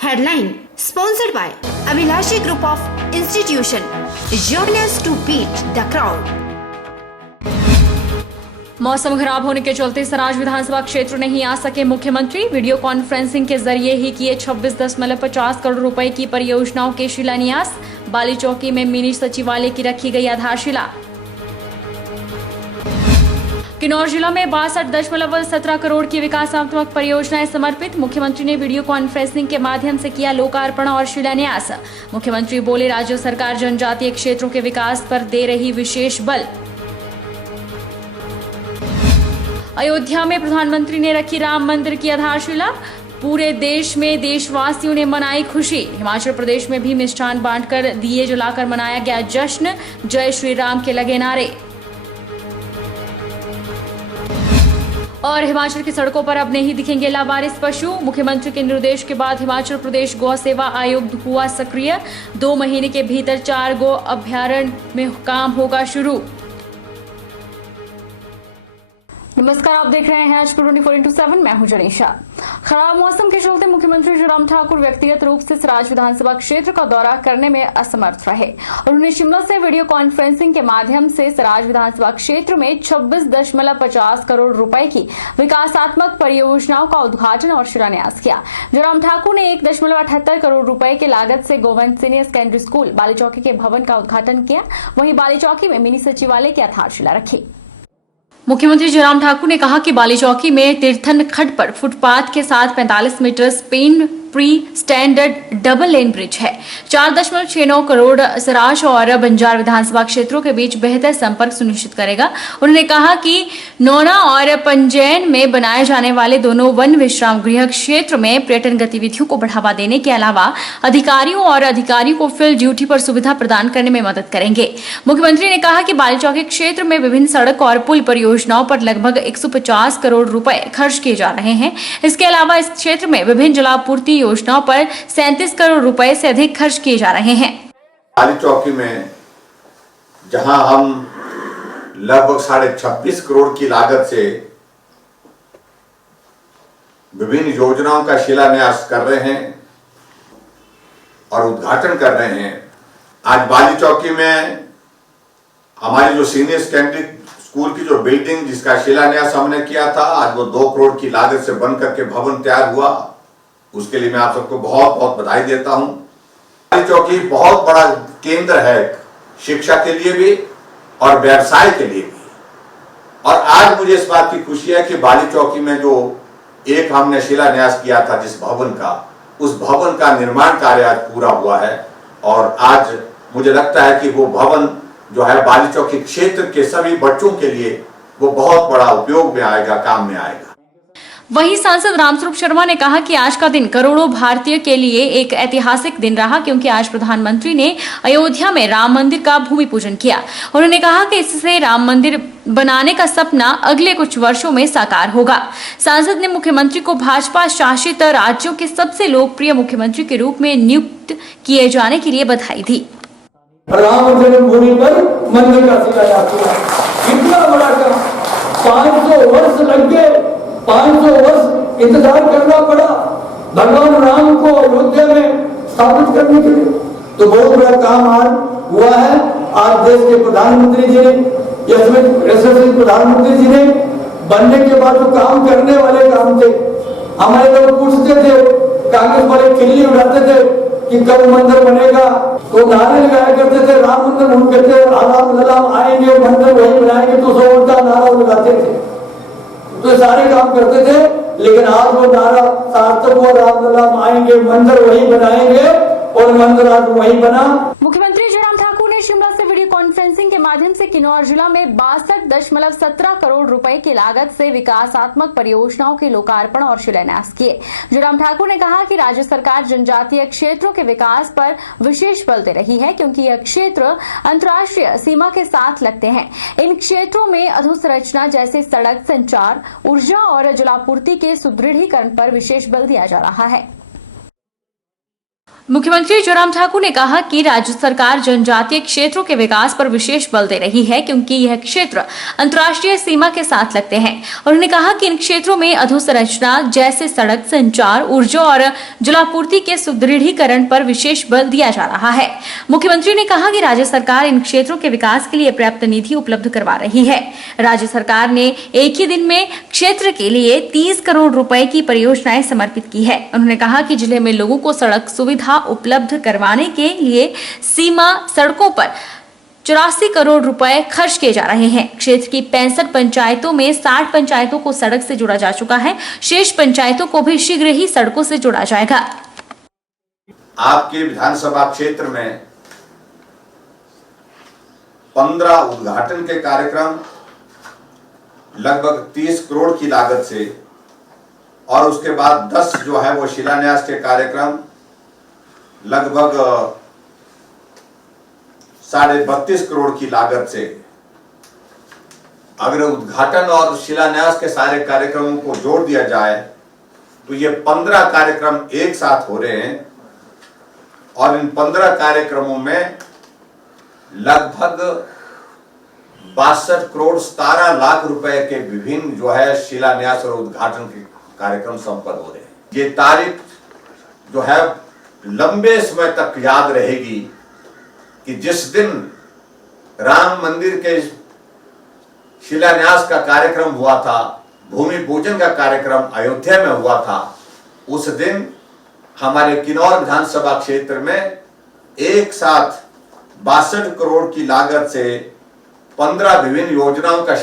Headline sponsored by Abhilashi Group of Institution. Join us to beat the crowd. मौसम खराब होने के चलते सराज विधानसभा क्षेत्र नहीं आ सके मुख्यमंत्री। वीडियो कॉन्फ्रेंसिंग के जरिए ही किए 26.50 करोड़ रुपए की परियोजनाओं के शिलान्यास। बाली चौकी में मिनी सचिवालय की रखी गई आधारशिला। किन्नौर जिला में 62.17 करोड़ की विकासात्मक परियोजनाएं समर्पित। मुख्यमंत्री ने वीडियो कॉन्फ्रेंसिंग के माध्यम से किया लोकार्पण और शिलान्यास। मुख्यमंत्री बोले, राज्य सरकार जनजातीय क्षेत्रों के विकास पर दे रही विशेष बल। अयोध्या में प्रधानमंत्री ने रखी राम मंदिर की आधारशिला। पूरे देश में देशवासियों ने मनाई खुशी। हिमाचल प्रदेश में भी मिष्ठान बांटकर दिए जलाकर मनाया गया जश्न। जय श्री राम के लगे नारे। और हिमाचल की सड़कों पर अब नहीं दिखेंगे लावारिस पशु। मुख्यमंत्री के निर्देश के बाद हिमाचल प्रदेश गौ सेवा आयोग हुआ सक्रिय। 2 महीने के भीतर 4 गौ अभ्यारण्य में काम होगा शुरू। नमस्कार, आप देख रहे हैं आज 24/7। मैं हूं जनीशा। खराब मौसम के चलते मुख्यमंत्री जयराम ठाकुर व्यक्तिगत रूप से सराज विधानसभा क्षेत्र का दौरा करने में असमर्थ रहे और उन्हें शिमला से वीडियो कॉन्फ्रेंसिंग के माध्यम से सराज विधानसभा क्षेत्र में 26.50 करोड़ रुपए की विकासात्मक परियोजनाओं का उद्घाटन और शिलान्यास किया। जयराम ठाकुर ने 1.78 करोड़ रुपए की लागत से Govind senior secondary school Bali Chowki के भवन का उद्घाटन किया। वहीं बाली चौकी में मिनी सचिवालय की आधारशिला रखी। मुख्यमंत्री जयराम ठाकुर ने कहा कि बाली चौकी में तीर्थन खड्ड पर फुटपाथ के साथ 45 metre span pre standard double lane bridge है। 4.69 करोड़ सराज और बंजार विधानसभा क्षेत्रों के बीच बेहतर संपर्क सुनिश्चित करेगा। उन्होंने कहा कि नौना और पंजैन में बनाए जाने वाले दोनों वन विश्राम गृह क्षेत्र में पर्यटन गतिविधियों को बढ़ावा देने के अलावा अधिकारियों को फील्ड ड्यूटी पर सुविधा प्रदान करने में मदद करेंगे। मुख्यमंत्री ने कहा कि बाली चौकी क्षेत्र में विभिन्न सड़क और पुल परियोजनाओं पर लगभग 150 करोड़ रुपए खर्च किए जा रहे हैं। इसके अलावा इस क्षेत्र में विभिन्न जलापूर्ति योजनाओं पर 37 करोड़ रुपए से अधिक खर्च किए जा रहे हैं। बाली चौकी में जहां हम लगभग 26.5 करोड़ की लागत से विभिन्न योजनाओं का शिलान्यास कर रहे हैं और उद्घाटन कर रहे हैं। आज बाली चौकी में हमारी जो सीनियर सेकेंडरी स्कूल की जो बिल्डिंग जिसका शिलान्यास हमने किया था, आज वो 2 करोड़ की लागत से बन करके भवन तैयार हुआ। उसके लिए मैं आप सबको बहुत बहुत बधाई देता हूं। बाली चौकी बहुत बड़ा केंद्र है शिक्षा के लिए भी और व्यवसाय के लिए भी। और आज मुझे इस बात की खुशी है कि बाली चौकी में जो एक हमने शिलान्यास किया था जिस भवन का, उस भवन का निर्माण कार्य आज पूरा हुआ है और आज मुझे लगता है कि वो भवन जो है बाली चौकी क्षेत्र के सभी बच्चों के लिए वो बहुत बड़ा उपयोग में आएगा, काम में आएगा। वहीं सांसद रामस्वरूप शर्मा ने कहा कि आज का दिन करोड़ों भारतीय के लिए एक ऐतिहासिक दिन रहा, क्योंकि आज प्रधानमंत्री ने अयोध्या में राम मंदिर का भूमि पूजन किया। उन्होंने कहा कि इससे राम मंदिर बनाने का सपना अगले कुछ वर्षों में साकार होगा। सांसद ने मुख्यमंत्री को भाजपा शासित राज्यों के सबसे लोकप्रिय मुख्यमंत्री के रूप में नियुक्त किए जाने के लिए बधाई दी। राम जन्मभूमि पर मंदिर का शिलान्यास हुआ। कितना बड़ा काम, 500 वर्ष लग गए, 500 वर्ष इंतजार करना पड़ा भगवान राम को अयोध्या में स्थापित करने के लिए। तो बहुत बड़ा काम आज हुआ है। आज देश के प्रधानमंत्री जी ने, यशस्वी प्रधानमंत्री जी ने बनने के बाद जो काम करने वाले काम थे, हमारे लोग पूछते थे, कांग्रेस वाले खिल्ली उड़ाते थे कि कब मंदिर बनेगा, तो नारे लगाया करते थे राम मंदिर। हम कहते राम आएंगे मंदिर वही बनाएंगे, तो जोरदार नारा लगाते थे, तो सारे काम करते थे। लेकिन आज वो नारा सार्थक हुआ, राम आएंगे मंदिर वही बनाएंगे और मंदिर आज वही बना। मुख्यमंत्री जयराम ठाकुर ने शिमला से वीडियो कॉन्फ्रेंसिंग के माध्यम से किन्नौर जिला में 62.17 करोड़ रुपए की लागत से विकासात्मक परियोजनाओं के लोकार्पण और शिलान्यास किए। जयराम ठाकुर ने कहा कि राज्य सरकार जनजातीय क्षेत्रों के विकास पर विशेष बल दे रही है, क्योंकि यह क्षेत्र अंतर्राष्ट्रीय सीमा के साथ लगते हैं। इन क्षेत्रों में अधोसंरचना जैसे सड़क, संचार, ऊर्जा और जलापूर्ति के सुदृढ़ीकरण पर विशेष बल दिया जा रहा है। मुख्यमंत्री जयराम ठाकुर ने कहा कि राज्य सरकार जनजातीय क्षेत्रों के विकास पर विशेष बल दे रही है क्योंकि यह क्षेत्र अंतर्राष्ट्रीय सीमा के साथ लगते हैं। उन्होंने कहा कि इन क्षेत्रों में अधोसंरचना जैसे सड़क, संचार, ऊर्जा और जलापूर्ति के सुदृढ़ीकरण पर विशेष बल दिया जा रहा है। मुख्यमंत्री ने कहा कि राज्य सरकार इन क्षेत्रों के विकास के लिए पर्याप्त निधि उपलब्ध करवा रही है। राज्य सरकार ने एक ही दिन में क्षेत्र के लिए 30 करोड़ रुपए की परियोजनाएं समर्पित की है। उन्होंने कहा कि जिले में लोगों को सड़क सुविधा उपलब्ध करवाने के लिए सीमा सड़कों पर 84 करोड़ रुपए खर्च किए जा रहे हैं। क्षेत्र की 65 पंचायतों में 60 पंचायतों को सड़क से जोड़ा जा चुका है। शेष पंचायतों को भी शीघ्र ही सड़कों से जोड़ा जाएगा। आपके विधानसभा क्षेत्र में 15 उद्घाटन के कार्यक्रम लगभग 30 करोड़ की लागत से और उसके बाद 10 जो है वो शिलान्यास के कार्यक्रम लगभग 32.5 करोड़ की लागत से। अगर उद्घाटन और शिलान्यास के सारे कार्यक्रमों को जोड़ दिया जाए तो ये 15 कार्यक्रम एक साथ हो रहे हैं और इन 15 कार्यक्रमों में लगभग 62 करोड़ 17 लाख रुपए के विभिन्न जो है शिलान्यास और उद्घाटन के कार्यक्रम संपन्न हो रहे हैं। ये तारीख जो है लंबे समय तक याद रहेगी कि जिस दिन राम मंदिर के शिलान्यास का कार्यक्रम हुआ था, भूमि पूजन का कार्यक्रम अयोध्या में हुआ था, उस दिन हमारे किन्नौर विधानसभा क्षेत्र में एक साथ 62 करोड़ की लागत से 15 विभिन्न योजनाओं का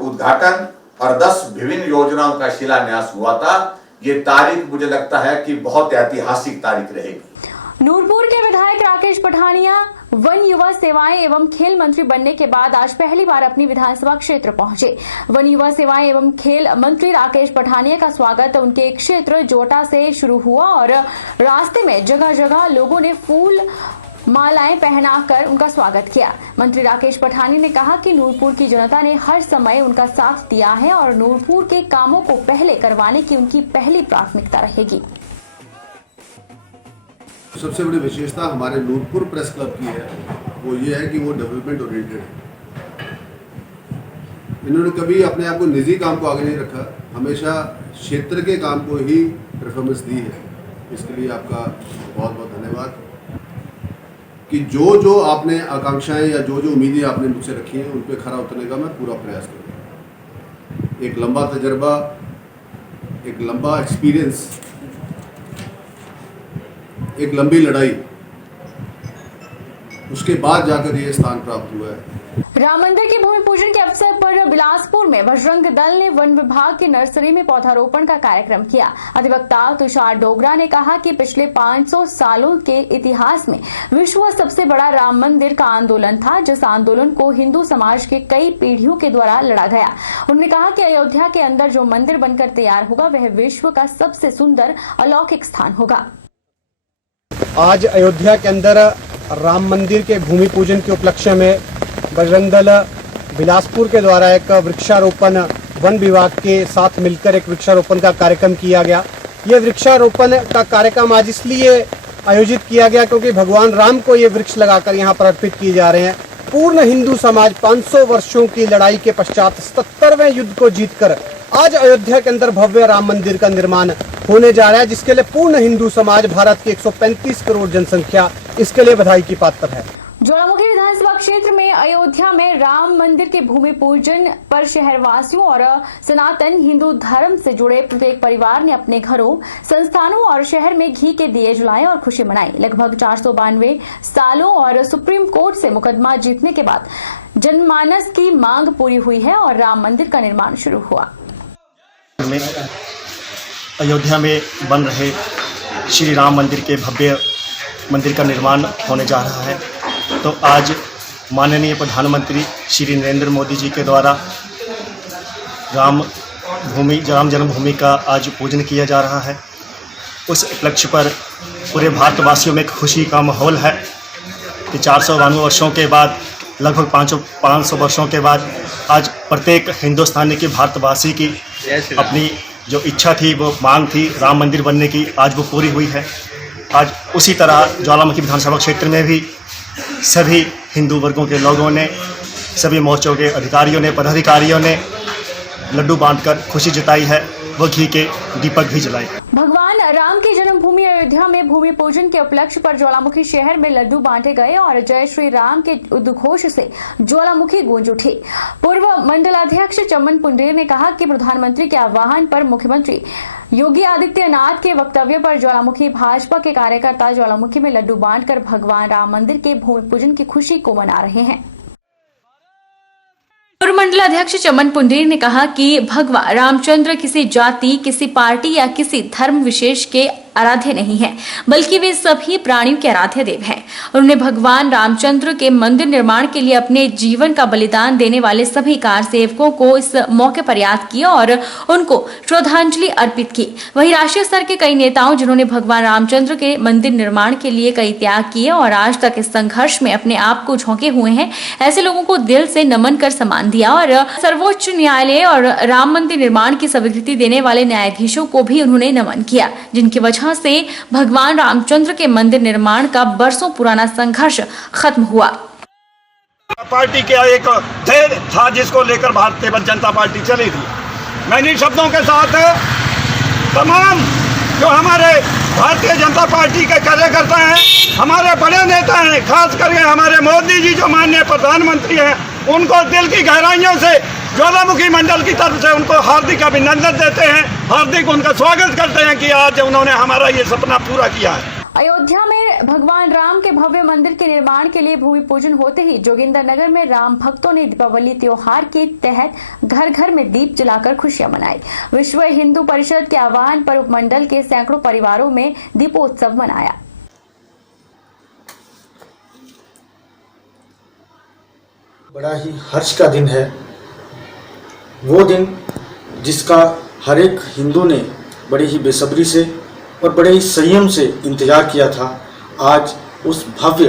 उद्घाटन और 10 विभिन्न योजनाओं का शिलान्यास हुआ था। ये तारीख मुझे लगता है कि बहुत ऐतिहासिक तारीख रहेगी। नूरपुर के विधायक राकेश पठानिया वन, युवा सेवाएं एवं खेल मंत्री बनने के बाद आज पहली बार अपनी विधानसभा क्षेत्र पहुंचे। वन, युवा सेवाएं एवं खेल मंत्री राकेश पठानिया का स्वागत उनके क्षेत्र जोटा से शुरू हुआ और रास्ते में जगह जगह लोगों ने फूल मालाएं पहनाकर उनका स्वागत किया। मंत्री राकेश पठानिया ने कहा कि नूरपुर की जनता ने हर समय उनका साथ दिया है और नूरपुर के कामों को पहले करवाने की उनकी पहली प्राथमिकता रहेगी। सबसे बड़ी विशेषता हमारे नूरपुर प्रेस क्लब की है वो ये है कि वो डेवलपमेंट ओरिएंटेड है। इन्होंने कभी अपने आप को निजी काम को आगे नहीं रखा, हमेशा क्षेत्र के काम को ही प्रेफरेंस दी है। इसके लिए आपका बहुत बहुत धन्यवाद कि जो आपने आकांक्षाएं या जो उम्मीदें आपने मुझसे रखी हैं उन पर खरा उतरने का मैं पूरा प्रयास करूँगा। एक लंबा तजर्बा, एक लंबा एक्सपीरियंस, एक लंबी लड़ाई, उसके बाद जाकर ये स्थान प्राप्त हुआ है। राम मंदिर के भूमि पूजन के अवसर पर बिलासपुर में बजरंग दल ने वन विभाग की नर्सरी में पौधारोपण का कार्यक्रम किया। अधिवक्ता तुषार डोगरा ने कहा कि पिछले 500 सालों के इतिहास में विश्व सबसे बड़ा राम मंदिर का आंदोलन था, जिस आंदोलन को हिंदू समाज के कई पीढ़ियों के द्वारा लड़ा गया। उन्होंने कहा कि अयोध्या के अंदर जो मंदिर बनकर तैयार होगा वह विश्व का सबसे सुंदर अलौकिक स्थान होगा। आज अयोध्या के अंदर राम मंदिर के भूमि पूजन के उपलक्ष्य में बजरंग दल बिलासपुर के द्वारा एक वृक्षारोपण वन विभाग के साथ मिलकर एक वृक्षारोपण का कार्यक्रम किया गया। ये वृक्षारोपण का कार्यक्रम आज इसलिए आयोजित किया गया क्योंकि भगवान राम को ये वृक्ष लगाकर यहाँ पर अर्पित किए जा रहे हैं। पूर्ण हिंदू समाज 500 वर्षों की लड़ाई के पश्चात 77वें युद्ध को जीतकर आज अयोध्या के अंदर भव्य राम मंदिर का निर्माण होने जा रहा है, जिसके लिए पूर्ण हिंदू समाज, भारत की 135 करोड़ जनसंख्या इसके लिए बधाई की पात्र है। ज्वालामुखी विधानसभा क्षेत्र में अयोध्या में राम मंदिर के भूमि पूजन पर शहरवासियों और सनातन हिंदू धर्म से जुड़े प्रत्येक परिवार ने अपने घरों, संस्थानों और शहर में घी के दिए जलाए और खुशी मनाई। लगभग 492 सालों और सुप्रीम कोर्ट से मुकदमा जीतने के बाद जनमानस की मांग पूरी हुई है और राम मंदिर का निर्माण शुरू हुआ। अयोध्या में बन रहे श्री राम मंदिर के भव्य मंदिर का निर्माण होने जा रहा है। तो आज माननीय प्रधानमंत्री श्री नरेंद्र मोदी जी के द्वारा राम जन्मभूमि का आज पूजन किया जा रहा है। उस उपलक्ष्य पर पूरे भारतवासियों में खुशी का माहौल है कि 492 वर्षों के बाद, लगभग 500 वर्षों के बाद आज प्रत्येक हिंदुस्तानी की, भारतवासी की अपनी जो इच्छा थी, वो मांग थी राम मंदिर बनने की, आज वो पूरी हुई है। आज उसी तरह ज्वालामुखी विधानसभा क्षेत्र में भी सभी हिंदू वर्गों के लोगों ने, सभी मोर्चों के अधिकारियों ने, पदाधिकारियों ने लड्डू बांटकर खुशी जताई है, वो घी के दीपक भी जलाए। भगवान राम की जन्मभूमि अयोध्या में भूमि पूजन के उपलक्ष्य पर ज्वालामुखी शहर में लड्डू बांटे गए और जय श्री राम के उद्घोष से ज्वालामुखी गूंज उठी। पूर्व मंडलाध्यक्ष चमन पुंडेर ने कहा कि प्रधानमंत्री के आह्वान पर मुख्यमंत्री योगी आदित्यनाथ के वक्तव्य पर ज्वालामुखी भाजपा के कार्यकर्ता ज्वालामुखी में लड्डू बांटकर भगवान राम मंदिर के भूमि पूजन की खुशी को मना रहे हैं। पूर्व मंडलाध्यक्ष चमन पुंडेर ने कहा कि भगवान रामचंद्र किसी जाति, किसी पार्टी या किसी धर्म विशेष के आराध्य नहीं है, बल्कि वे सभी प्राणियों के आराध्य देव हैं। उन्होंने भगवान रामचंद्र के मंदिर निर्माण के लिए अपने जीवन का बलिदान देने वाले सभी कार सेवकों को इस मौके पर याद किया और उनको श्रद्धांजलि अर्पित की। वहीं राष्ट्रीय स्तर के कई नेताओं जिन्होंने भगवान रामचंद्र के मंदिर निर्माण के लिए कई त्याग किए और आज तक इस संघर्ष में अपने आप को झोंके हुए हैं, ऐसे लोगों को दिल से नमन कर सम्मान दिया और सर्वोच्च न्यायालय और राम मंदिर निर्माण की स्वीकृति देने वाले न्यायाधीशों को भी उन्होंने नमन किया, जिनकी वजह से भगवान रामचंद्र के मंदिर निर्माण का बरसों पुराना संघर्ष खत्म हुआ। पार्टी का एक धैर्य था जिसको लेकर भारतीय जनता पार्टी चली थी। मैंने इन शब्दों के साथ तमाम जो हमारे भारतीय जनता पार्टी के कार्यकर्ता हैं, हमारे बड़े नेता हैं, खास करके हमारे मोदी जी जो माननीय प्रधानमंत्री हैं, उनको दिल की गहराइयों से ज्वालामुखी मंडल की तरफ से उनको हार्दिक अभिनंदन देते हैं, हार्दिक उनका स्वागत करते हैं कि आज उन्होंने हमारा ये सपना पूरा किया है। अयोध्या में भगवान राम के भव्य मंदिर के निर्माण के लिए भूमि पूजन होते ही जोगिंदर नगर में राम भक्तों ने दीपावली त्योहार के तहत घर घर में दीप जलाकर खुशियां मनाई। विश्व हिंदू परिषद के आह्वान पर उपमंडल के सैकड़ों परिवारों में दीपोत्सव मनाया। बड़ा ही हर्ष का दिन है, वो दिन जिसका हर एक हिंदू ने बड़े ही बेसब्री से और बड़े ही संयम से इंतज़ार किया था। आज उस भव्य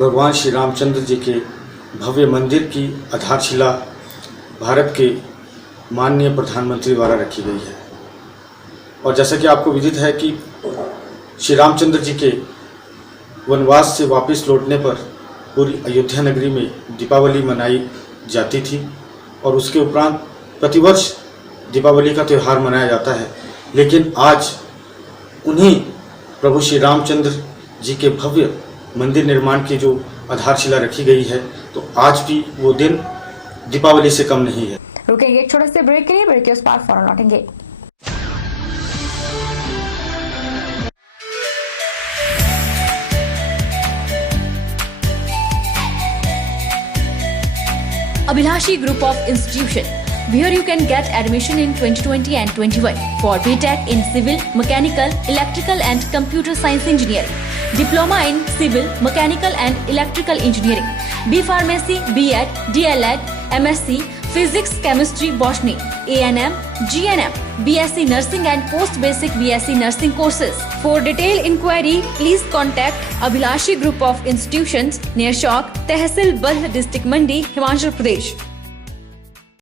भगवान श्री रामचंद्र जी के भव्य मंदिर की आधारशिला भारत के माननीय प्रधानमंत्री द्वारा रखी गई है। और जैसा कि आपको विदित है कि श्री रामचंद्र जी के वनवास से वापस लौटने पर पूरी अयोध्या नगरी में दीपावली मनाई जाती थी और उसके उपरांत प्रतिवर्ष दीपावली का त्यौहार मनाया जाता है। लेकिन आज उन्हीं प्रभु श्री रामचंद्र जी के भव्य मंदिर निर्माण की जो आधारशिला रखी गई है, तो आज भी वो दिन दीपावली से कम नहीं है। रुकेंगे एक छोटे से ब्रेक के लिए, ब्रेक के उस पार फौरन लौटेंगे। Abhilashi Group of Institution. Here you can get admission in 2020 and 21 for BTech in Civil, Mechanical, Electrical and Computer Science Engineering, Diploma in Civil, Mechanical and Electrical Engineering, B Pharmacy, B.Ed, D.Led, MSc, Physics, Chemistry, Botany, A&M, GNM, BSc Nursing and Post Basic BSc Nursing courses. For detailed inquiry, please contact Abhilashi Group of Institutions near Chowk, Tehsil Balh, District Mandi, Himachal Pradesh.